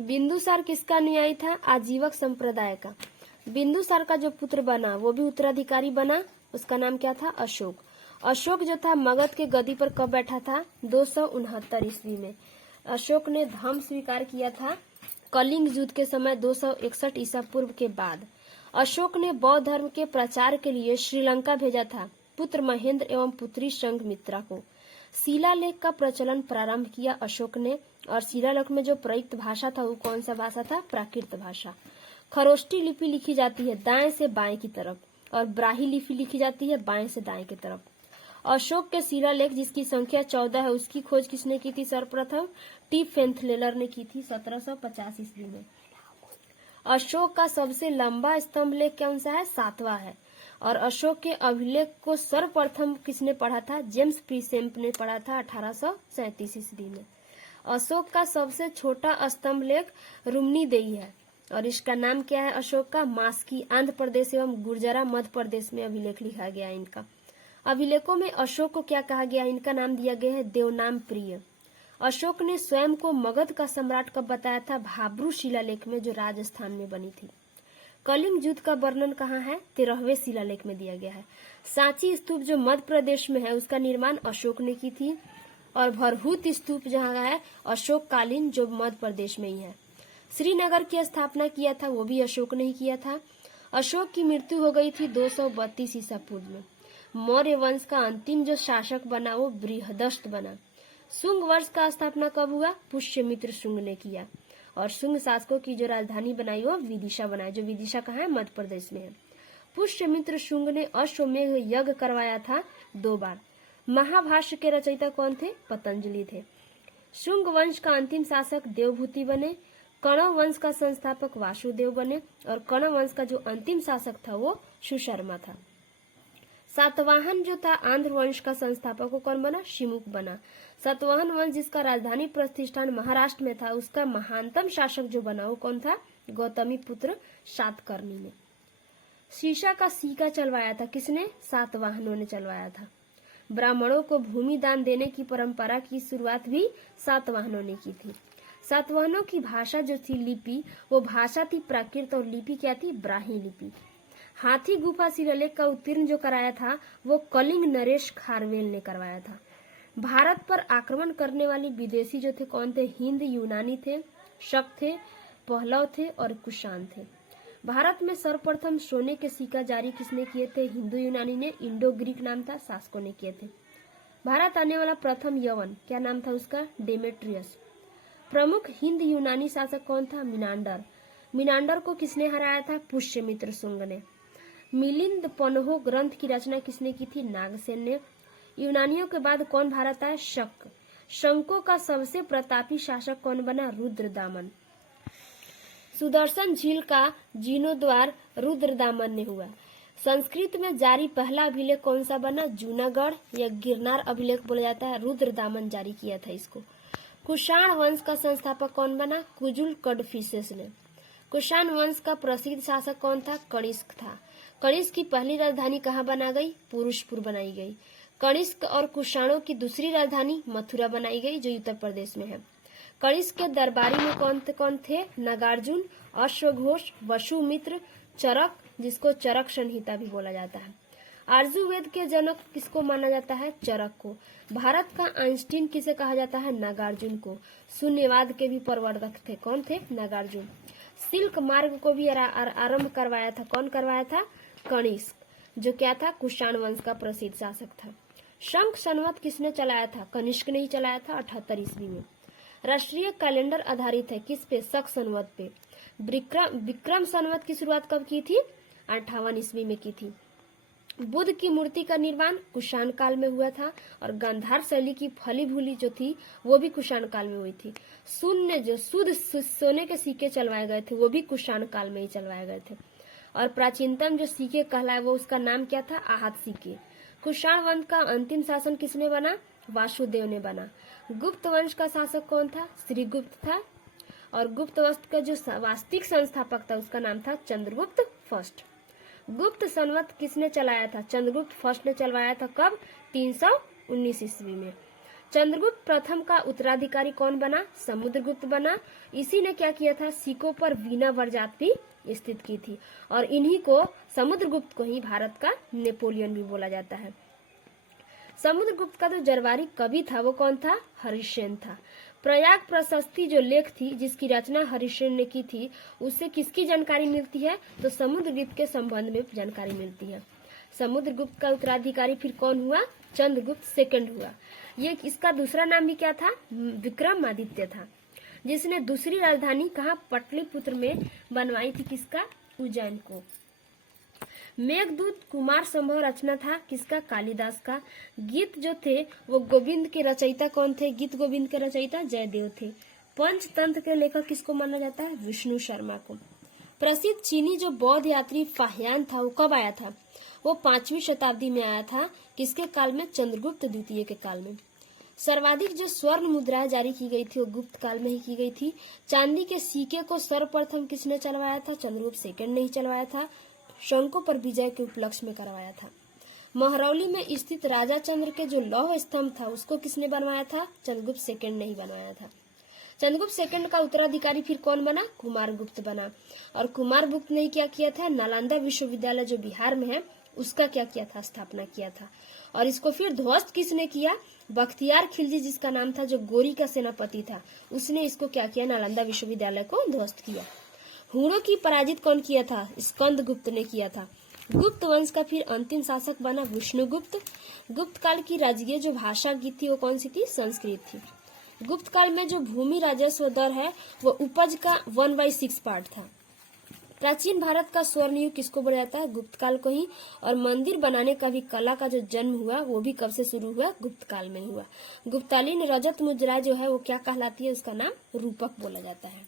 बिंदुसार किसका अनुयायी था? आजीवक संप्रदाय का। बिंदुसार का जो पुत्र बना वो भी उत्तराधिकारी बना, उसका नाम क्या था? अशोक। अशोक जो था मगध के गद्दी पर कब बैठा था? 269 ईस्वी में। अशोक ने धर्म स्वीकार किया था कलिंग युद्ध के समय 261 ईसा पूर्व के बाद। अशोक ने बौद्ध धर्म के प्रचार के लिए श्रीलंका भेजा था पुत्र महेंद्र एवं पुत्री संघमित्रा को। शिलालेख का प्रचलन प्रारंभ किया अशोक ने, और शिलालेख में जो प्रयुक्त भाषा था वो कौन सा भाषा था? प्राकृत भाषा। खरोष्टी लिपि लिखी जाती है दाएं से बाएं की तरफ, और ब्राही लिपि लिखी जाती है बाएं से दाएं की तरफ। अशोक के शिलालेख जिसकी संख्या 14 है, उसकी खोज किसने की थी? सर्वप्रथम टी फेंथलेलर ने की थी 1750 ईस्वी में। अशोक का सबसे लंबा स्तंभ लेख कौन सा है? 7वां है। और अशोक के अभिलेख को सर्वप्रथम किसने पढ़ा था? जेम्स प्रीसेम्प ने पढ़ा था 1837 ईस्वी में। अशोक का सबसे छोटा स्तंभ लेख रुम्नीदेही है, और इसका नाम क्या है? अशोक का मास्की। आंध्र प्रदेश एवं गुर्जरा मध्य प्रदेश में अभिलेख लिखा गया है इनका। अभिलेखों में अशोक को क्या कहा गया? इनका नाम दिया गया है देवनाम प्रिय। अशोक ने स्वयं को मगध का सम्राट कब बताया था? भाब्रू शिलालेख में, जो राजस्थान में बनी थी। कलिंग युद्ध का वर्णन कहाँ है? 13वें शिलालेख में दिया गया है। सांची स्तूप जो मध्य प्रदेश में है उसका निर्माण अशोक ने की थी, और भरहूत स्तूप जहाँ है अशोक कालीन जो मध्य प्रदेश में ही है। श्रीनगर की स्थापना किया था वो भी अशोक ने ही किया था। अशोक की मृत्यु हो गई थी 232 ईसा पूर्व में। मौर्य वंश का अंतिम जो शासक बना वो बृहदस्त बना। शुंग वंश का स्थापना कब हुआ? पुष्यमित्र शुंग ने किया, और शुंग शासकों की जो राजधानी बनाई वो विदिशा बनाई, जो विदिशा कहाँ है? मध्य प्रदेश में है। पुष्यमित्र शुंग ने अश्वमेध यज्ञ करवाया था 2 बार। महाभाष्य के रचयिता कौन थे? पतंजलि थे। शुंग वंश का अंतिम शासक देवभूति बने। कण्व वंश का संस्थापक वासुदेव बने, और कण्व वंश का जो अंतिम शासक था वो सुशर्मा था। सातवाहन जो था आंध्र वंश का संस्थापक वो कौन बना? शिमुक बना। सातवाहन वंश जिसका राजधानी प्रतिष्ठान महाराष्ट्र में था उसका महानतम शासक जो बना वो कौन था? गौतमी पुत्र सातकर्णी ने। शीशा का सिक्का चलवाया था किसने? सातवाहनों ने चलवाया था। ब्राह्मणों को भूमि दान देने की परंपरा की शुरुआत भी सातवाहनों ने की थी। सातवाहनों की भाषा जो थी लिपि, वो भाषा थी प्राकृत, और लिपि क्या थी? ब्राह्मी लिपि। हाथी गुफा शिलालेख का उत्तीर्ण जो कराया था वो कलिंग नरेश खारवेल ने करवाया था। भारत पर आक्रमण करने वाले विदेशी जो थे कौन थे? हिंद यूनानी थे, शक थे, पहलव थे और कुषाण थे। भारत में सर्वप्रथम सोने के सिक्का जारी किसने किए थे? हिंदू यूनानी ने। इंडो ग्रीक नाम था, शासकों ने किए थे। भारत आने वाला प्रथम यवन क्या नाम था उसका? डेमेट्रियस। प्रमुख हिंद यूनानी शासक कौन था? मिनांडर। मिनांडर को किसने हराया था? पुष्यमित्र शुंग ने। मिलिंद पन्हो ग्रंथ की रचना किसने की थी? नागसेन ने। यूनानियों के बाद कौन भारत आया? शक। शंकों का सबसे प्रतापी शासक कौन बना? रुद्रदामन। सुदर्शन झील का जीर्णोद्धार रुद्रदामन ने हुआ। संस्कृत में जारी पहला अभिलेख कौन सा बना? जूनागढ़ या गिरनार अभिलेख बोला जाता है, रुद्रदामन जारी किया था इसको। कुषाण वंश का संस्थापक कौन बना? कुजुल कडफिसेस ने। कुषाण वंश का प्रसिद्ध शासक कौन था? कनिष्क था। कनिष्क की पहली राजधानी कहाँ बना गई? पुरुषपुर बनाई गई। कनिष्क और कुषाणों की दूसरी राजधानी मथुरा बनाई गई जो उत्तर प्रदेश में है। कनिष्क के दरबारी में कौन थे? नागार्जुन, अश्वघोष, वसुमित्र, चरक, जिसको चरक संहिता भी बोला जाता है। आर्जुवेद के जनक किसको माना जाता है? चरक को। भारत का आइंस्टीन किसे कहा जाता है? नागार्जुन को। शून्यवाद के भी प्रवर्तक थे, कौन थे? नागार्जुन। सिल्क मार्ग को भी आरंभ करवाया था, कौन करवाया था? कनिष्क, जो क्या था? कुषाण वंश का प्रसिद्ध शासक था। शंख संवत किसने चलाया था? कनिष्क ने ही चलाया था 78 ईस्वी में। राष्ट्रीय कैलेंडर आधारित है किस पे? शक संवत पे। विक्रम संवत की शुरुआत कब की थी? 58 ईस्वी में की थी। बुद्ध की मूर्ति का निर्माण कुषाण काल में हुआ था, और गांधार शैली की फली भूली जो थी वो भी कुषाण काल में हुई थी। शून्य जो शुद्ध सोने के सिक्के चलवाए गए थे वो भी कुषाण काल में ही चलवाए गए थे। और प्राचीनतम जो सिक्के कहलाए वो उसका नाम क्या था? आहत सिक्के। कुषाण वंश का अंतिम शासन किसने बना? वासुदेव ने बना। गुप्त वंश का शासक कौन था? श्रीगुप्त था। और गुप्त वंश का जो वास्तविक संस्थापक था उसका नाम था चंद्रगुप्त फर्स्ट। गुप्त संवत किसने चलाया था? चंद्रगुप्त फर्स्ट ने चलवाया था। कब? 319 ईस्वी में। चंद्रगुप्त प्रथम का उत्तराधिकारी कौन बना? समुद्रगुप्त बना। इसी ने क्या किया था? सिक्कों पर वीणा वरजात भी स्थित की थी और इन्हीं को, समुद्रगुप्त को ही भारत का नेपोलियन भी बोला जाता है। समुद्रगुप्त का जो जरवारी कवि था वो कौन था? हरिश्चंद्र था। प्रयाग प्रशस्ति जो लेख थी जिसकी रचना हरिश्चंद्र ने की थी, उससे किसकी जानकारी मिलती है? तो समुद्रगुप्त के संबंध में जानकारी मिलती है। समुद्रगुप्त का उत्तराधिकारी फिर कौन हुआ? चंद्रगुप्त सेकंड हुआ। ये इसका दूसरा नाम भी क्या था? विक्रमादित्य था, जिसने दूसरी राजधानी कहाँ? पटलिपुत्र में बनवाई थी। किसका? उज्जैन को। मेघदूत कुमार संभव रचना था किसका? कालिदास का। गीत जो थे वो गोविंद के रचयिता कौन थे? गीत गोविंद के रचयिता जयदेव थे। पंचतंत्र के लेखक किसको माना जाता है? विष्णु शर्मा को। प्रसिद्ध चीनी जो बौद्ध यात्री फाहियान था वो कब आया था? वो 5वीं शताब्दी में आया था। किसके काल में? चंद्रगुप्त द्वितीय के काल में। सर्वाधिक जो स्वर्ण मुद्राएं जारी की गई थी वो गुप्त काल में ही की गई थी। चांदी के सिक्के को सर्वप्रथम किसने चलवाया था? चंद्रगुप्त सेकंड ने ही चलवाया था। शंकों पर विजय के उपलक्ष्य में करवाया था। महरौली में स्थित राजा चंद्र के जो लौह स्तंभ था उसको किसने बनवाया था? चंद्रगुप्त सेकंड ने ही बनवाया था। चंद्रगुप्त सेकंड का उत्तराधिकारी फिर कौन बना? कुमारगुप्त बना। और कुमारगुप्त ने क्या किया था? नालंदा विश्वविद्यालय जो बिहार में है उसका क्या किया था? स्थापना किया था। और इसको फिर ध्वस्त किसने किया? बख्तियार खिलजी जिसका नाम था, जो गोरी का सेनापति था, उसने इसको क्या किया? नालंदा विश्वविद्यालय को ध्वस्त किया। हुणों की पराजित कौन किया था? स्कंदगुप्त ने किया था। गुप्त वंश का फिर अंतिम शासक बना विष्णुगुप्त। गुप्त काल की राजकीय जो भाषा की थी वो कौन सी थी? संस्कृत थी। गुप्त काल में जो भूमि राजस्व दर है वो उपज का 1/6 पार्ट था। प्राचीन भारत का स्वर्ण युग किसको बोला जाता है? गुप्त काल को ही। और मंदिर बनाने का भी कला का जो जन्म हुआ वो भी कब से शुरू हुआ? गुप्त काल में हुआ। गुप्तकालीन रजत मुद्रा जो है वो क्या कहलाती है? उसका नाम रूपक बोला जाता है।